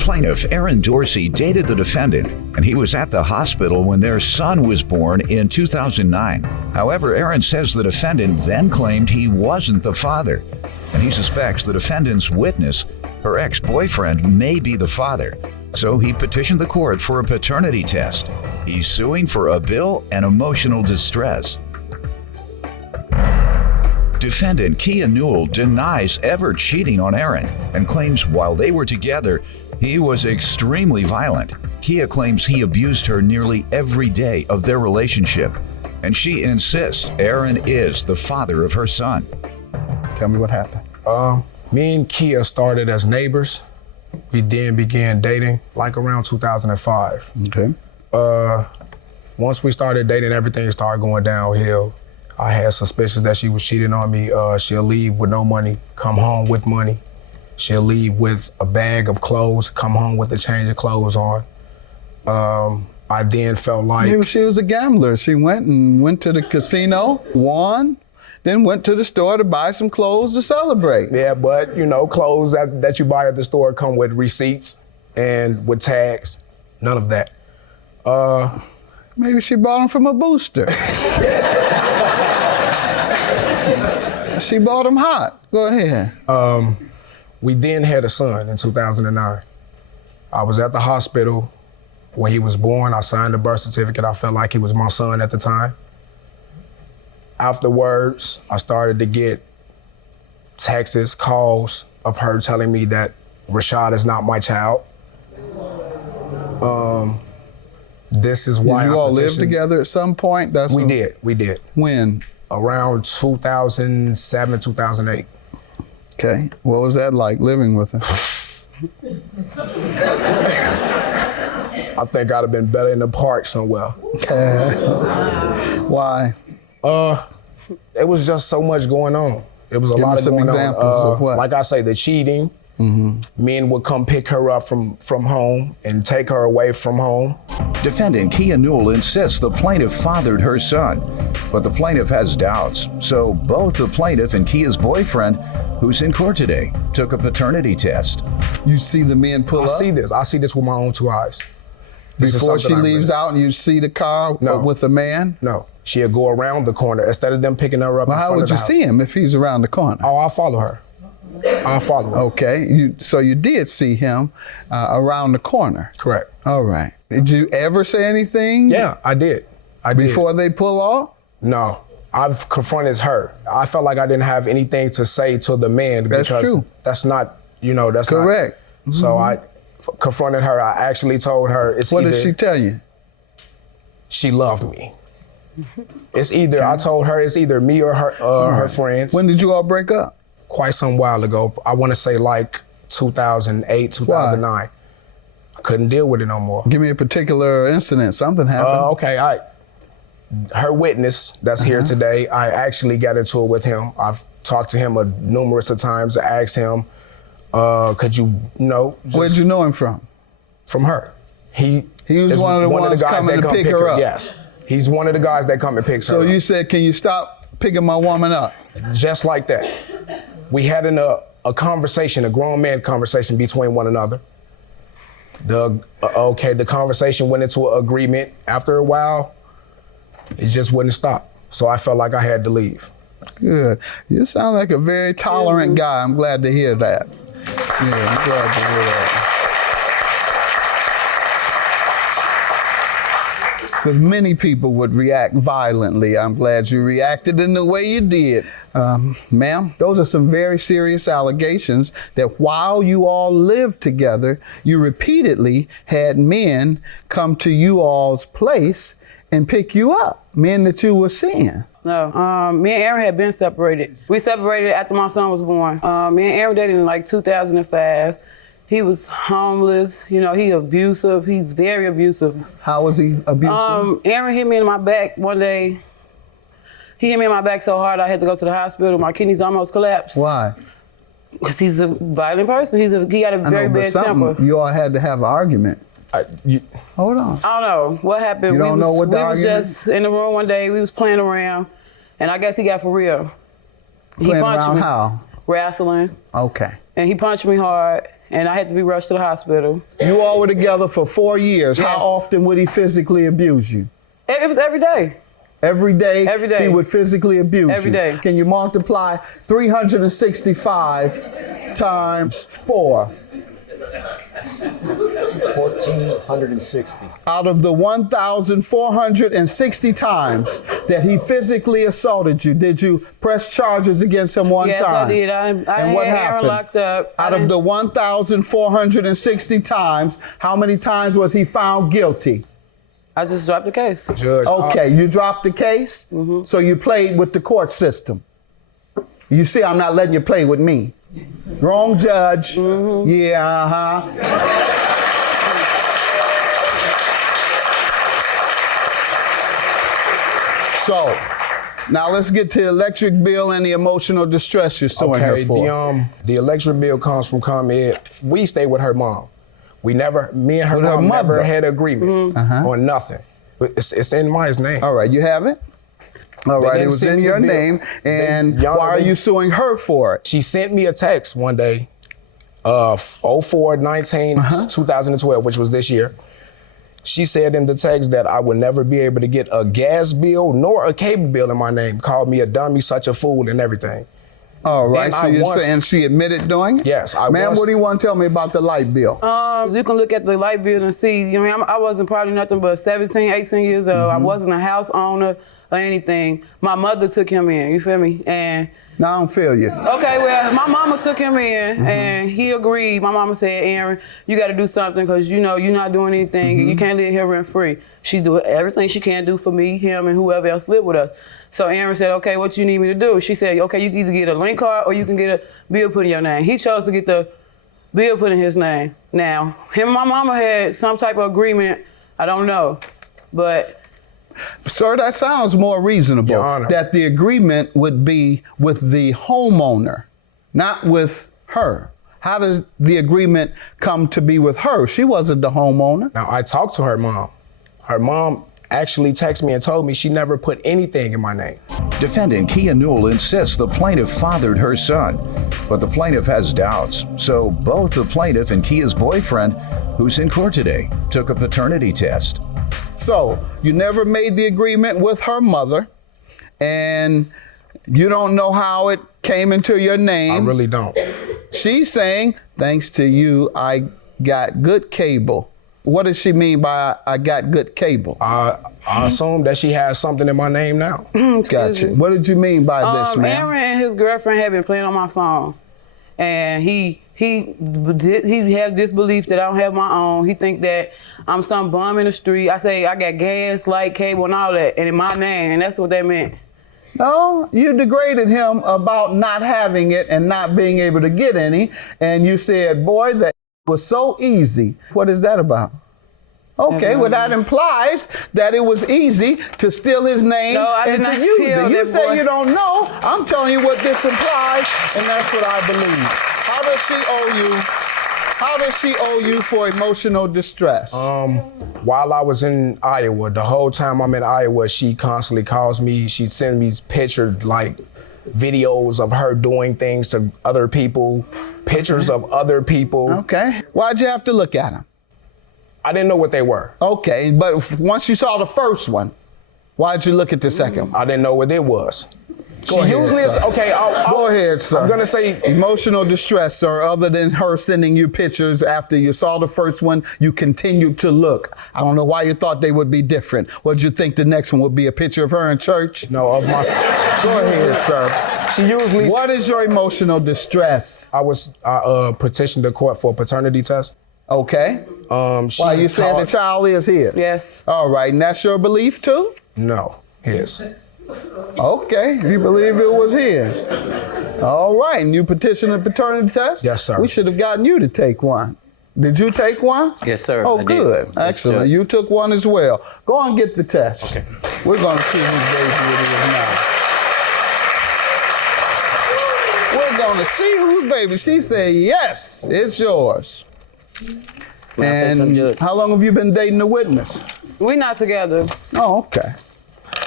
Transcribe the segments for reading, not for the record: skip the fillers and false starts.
Plaintiff Aaron Dorsey dated the defendant, and he was at the hospital when their son was born in 2009. However, Aaron says the defendant then claimed he wasn't the father, and he suspects the defendant's witness, her ex-boyfriend, may be the father. So he petitioned the court for a paternity test. He's suing for a bill and emotional distress. Defendant Kia Newell denies ever cheating on Aaron and claims while they were together, he was extremely violent. Kia claims he abused her nearly every day of their relationship, and she insists Aaron is the father of her son. Tell me what happened. Me and Kia started as neighbors. We then began dating like around 2005. Okay. Once we started dating, everything started going downhill. I had suspicions that she was cheating on me. She'll leave with no money, come home with money. She'll leave with a bag of clothes, come home with a change of clothes on. I then felt like... Maybe she was a gambler. She went to the casino, won, then went to the store to buy some clothes to celebrate. Yeah, but you know, clothes that you buy at the store come with receipts and with tags. None of that. Maybe she bought them from a booster. She bought them hot. Go ahead. We then had a son in 2009. I was at the hospital when he was born. I signed the birth certificate. I felt like he was my son at the time. Afterwards, I started to get texts, calls of her telling me that Rashad is not my child. This is why you all lived together at some point? We did. When? Around 2007, 2008. Okay, what was that like living with her? I think I'd have been better in the park somewhere. Why? It was just so much going on. It was a lot of going on. Give me some examples of what? Like I say, the cheating. Men would come pick her up from home and take her away from home. Defendant Kia Newell insists the plaintiff fathered her son, but the plaintiff has doubts. So both the plaintiff and Kia's boyfriend, who's in court today, took a paternity test. You see the men pull up? I see this with my own two eyes. Before she leaves out and you see the car with the man? No, she'll go around the corner instead of them picking her up in front of the house. How would you see him if he's around the corner? Oh, I'll follow her. I'll follow her. Okay, so you did see him around the corner? Correct. All right. Did you ever say anything? Yeah, I did. Before they pull off? No, I've confronted her. I felt like I didn't have anything to say to the man because that's not, that's correct. Not. So I confronted her. I actually told her it's What did she tell you? She loved me. It's either, I told her it's either me or her, her friends. When did you all break up? Quite some while ago. I want to say like 2008, 2009. Why? I couldn't deal with it no more. Give me a particular incident. Something happened. Okay, her witness that's here today, I actually got into it with him. I've talked to him numerous of times. I asked him, could you know? Where'd you know him from? From her. He was one of the ones coming to pick her up. Yes, he's one of the guys that come and picks her up. So you said, can you stop picking my woman up? Just like that. We had a conversation, a grown man conversation between one another. The conversation went into an agreement. After a while, it just wouldn't stop. So I felt like I had to leave. Good. You sound like a very tolerant guy. I'm glad to hear that. Yeah, I'm glad to hear that. Because many people would react violently. I'm glad you reacted in the way you did. Ma'am, those are some very serious allegations that while you all lived together, you repeatedly had men come to you all's place and pick you up, men that you were seeing. No, me and Aaron had been separated. We separated after my son was born. Me and Aaron dated in like 2005. He was homeless, he abusive, he's very abusive. How was he abusive? Aaron hit me in my back one day. He hit me in my back so hard I had to go to the hospital. My kidneys almost collapsed. Why? Because he's a violent person. He got a very bad temper. You all had to have an argument. Hold on. I don't know what happened. You don't know what the argument? We was just in the room one day, we was playing around, and I guess he got for real. Playing around how? Wrestling. Okay. And he punched me hard. and I had to be rushed to the hospital. You all were together for 4 years. Yes. How often would he physically abuse you? It was every day. Every day? Every day. He would physically abuse you? Every day. Can you multiply 365 times 4? 1,460. Out of the 1,460 times that he physically assaulted you, did you press charges against him one Yes, time? I did. I And had what Aaron happened? locked up. Out of the 1,460 times, how many times was he found guilty? I just dropped the case. Judge. Okay, you dropped the case, so you played with the court system. You see, I'm not letting you play with me. Wrong judge. Yeah, So, now let's get to the electric bill and the emotional distress you're suing her Okay, for. the electric bill comes from ComEd. We stay with her mom. Me and her With her mom never mother? had agreement on nothing. But it's in Maya's name. All right, you have it? All right, didn't it was send in me your the bill. name, and Y'all- why are you suing her for it? She sent me a text one day, 04/19/2012, which was this year. She said in the text that I would never be able to get a gas bill nor a cable bill in my name. Called me a dummy, such a fool, and everything. All right, Then so I you're once- saying she admitted doing it? Yes, I Ma'am, was- what do you want to tell me about the light bill? You can look at the light bill and see, you know, I wasn't probably nothing but 17, 18 years old. I wasn't a house owner or anything. My mother took him in, you feel me? And No, I don't feel you. okay, well, my mama took him in and he agreed. My mama said, Aaron, you got to do something because, you know, you're not doing anything. You can't live here rent free. She do everything she can do for me, him, and whoever else live with us. So Aaron said, okay, what you need me to do? She said, okay, you can either get a link card or you can get a bill put in your name. He chose to get the bill put in his name. Now, him and my mama had some type of agreement. I don't know, but Sir, that sounds more reasonable. Your Honor. That the agreement would be with the homeowner, not with her. How does the agreement come to be with her? She wasn't the homeowner. Now, I talked to her mom. Her mom actually texted me and told me she never put anything in my name. Defendant Kia Newell insists the plaintiff fathered her son, but the plaintiff has doubts. So both the plaintiff and Kia's boyfriend, who's in court today, took a paternity test. So you never made the agreement with her mother, and you don't know how it came into your name. I really don't. She's saying, thanks to you, I got good cable. What does she mean by I got good cable? I assume that she has something in my name now. Gotcha. What did you mean by this, ma'am? Aaron and his girlfriend have been playing on my phone, and he has this belief that I don't have my own. He think that I'm some bum in the street. I say I got gas, light, cable, and all that, and in my name, and that's what that meant. No, you degraded him about not having it and not being able to get any, and you said, boy, that was so easy. What is that about? Okay, well that implies that it was easy to steal his name No, I did and to not use steal it. You that say boy. you don't know. I'm telling you what this implies, and that's what I believe. How does she owe you? How does she owe you for emotional distress? While I was in Iowa, the whole time I'm in Iowa, she constantly calls me. She sends me pictures, like videos of her doing things to other people, pictures of other people. Okay. Why'd you have to look at him? I didn't know what they were. Okay, but once you saw the first one, why'd you look at the second one? I didn't know what it was. Go ahead, usually is sir. okay. Go ahead, sir. I'm gonna say emotional distress, sir. Other than her sending you pictures after you saw the first one, you continued to look. I don't know why you thought they would be different. What did you think the next one would be? A picture of her in church? no of my. Go ahead, sir. She usually. What is your emotional distress? I petitioned the court for a paternity test. Okay. Why you saying the child is his? Yes. All right, and that's your belief too? No, his. Okay, you believe it was his. All right, and you petitioned a paternity test? Yes, sir. We should have gotten you to take one. Did you take one? Yes, sir. Oh, I did. good. Yes, Excellent. Judge. You took one as well. Go on and get the test. Okay. We're going to see whose baby it is now. We're going to see whose baby. She said, yes, it's yours. May I say something, And Judge? how long have you been dating the witness? We not together. Oh, okay.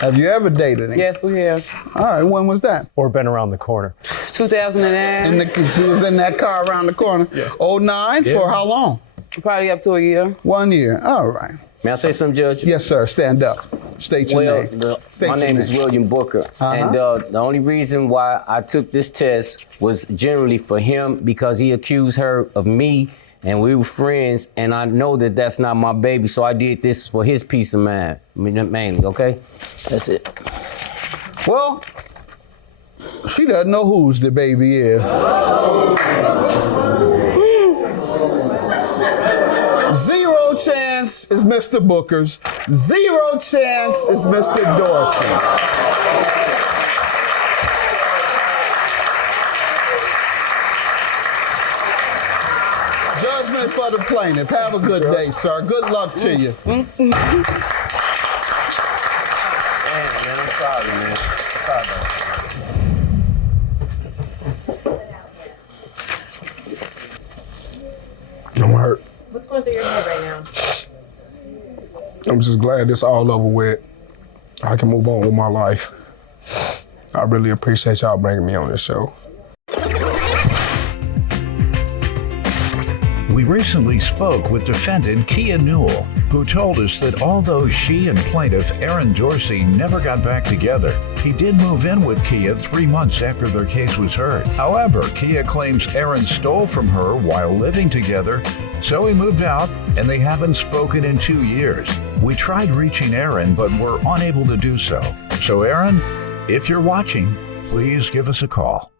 Have you ever dated him? Yes, we have. All right, when was that? Or been around the corner. 2009. He was in that car around the corner. Yeah. 09, for how long? Probably up to a year. 1 year. All right. May I say something, Judge? Yes, sir. Stand up. State your Well, name. State my your name is William Booker, and the only reason why I took this test was generally for him because he accused her of me, and we were friends, and I know that that's not my baby, so I did this for his peace of mind, mainly, okay? That's it. Well, she doesn't know whose the baby is. Zero chance is Mr. Booker's. Zero chance is Mr. Dorsey. Judgment for the plaintiff. Have a good day, sir. Good luck to you. Man, I'm sorry, man. I'm sorry, man. I'm hurt. What's going through your head right now? I'm just glad it's all over with. I can move on with my life. I really appreciate y'all bringing me on this show. We recently spoke with defendant Kia Newell, who told us that although she and plaintiff Aaron Dorsey never got back together, he did move in with Kia 3 months after their case was heard. However, Kia claims Aaron stole from her while living together, so he moved out and they haven't spoken in 2 years. We tried reaching Aaron, but were unable to do so. So Aaron, if you're watching, please give us a call.